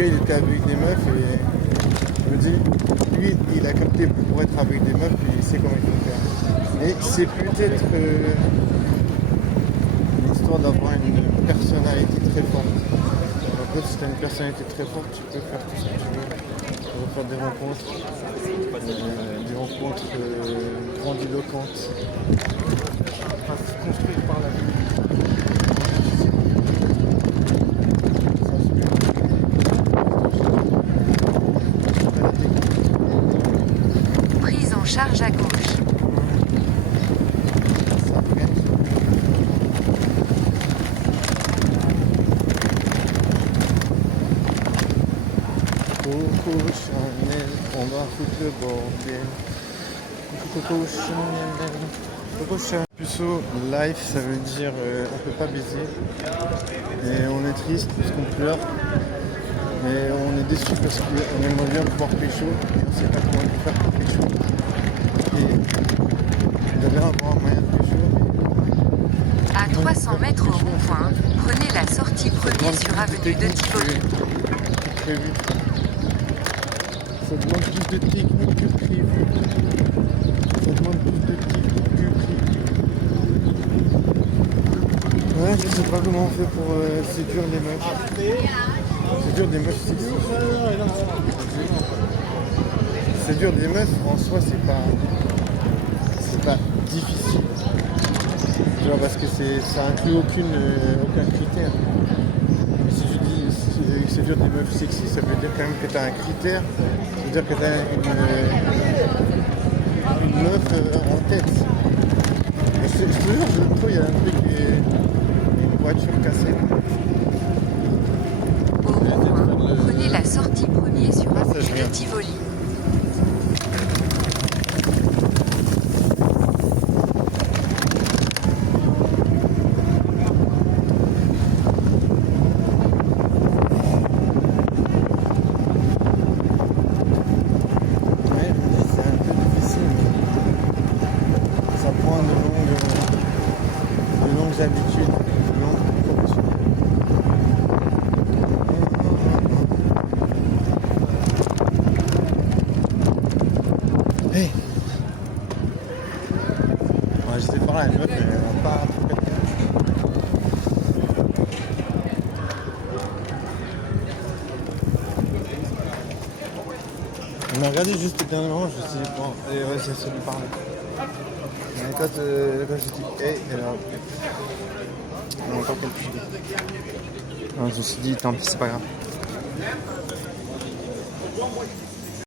gars il était avec des meufs et je me dis, lui il a capté pour être avec des meufs et il sait comment il faut faire. Mais c'est peut-être une histoire d'avoir une personnalité très forte. En fait, si tu as une personnalité très forte, tu peux faire tout ce que tu veux. Tu peux faire des rencontres grandiloquentes, construites par la vie. Prise en charge à gauche. Coco Chanel, on va foutre le bordel. Coco Chanel, Coco Chanel. Puceau, life, ça veut dire on peut pas baiser. Et on est triste parce qu'on pleure. Mais on est déçu parce qu'on aimerait bien pouvoir pécho. Et on sait pas comment faire pour pécho. Et il devrait avoir un moyen de pécho. À 300 mètres au rond-point, prenez la sortie premier sur avenue de Tivoli. Prévu. Ça demande plus de technique que prévu. Ça demande plus de technique que prévu. Ouais, je sais pas comment on fait pour séduire les meufs. Séduire des meufs sexy. Séduire des meufs en soi c'est pas difficile. Tu vois, parce que ça inclut aucun critère. Mais si je dis séduire des meufs sexy, ça veut dire quand même que tu as un critère. Ça veut dire que tu as une meuf en tête. Et je te jure, l'autre fois, il y a un truc, une voiture cassée. Au rond-point, prenez la sortie premier sur avenue de Tivoli. Habitudes, hey. Ouais, j'étais par là, la meuf, elle va pas trop capter. On m'a regardé juste dernièrement, je me suis dit, bon, allez, ouais, c'est celui par là. Mais quand j'ai dit, hey, elle a... On a encore quelque chose. Non, je me suis dit, tant pis, c'est pas grave.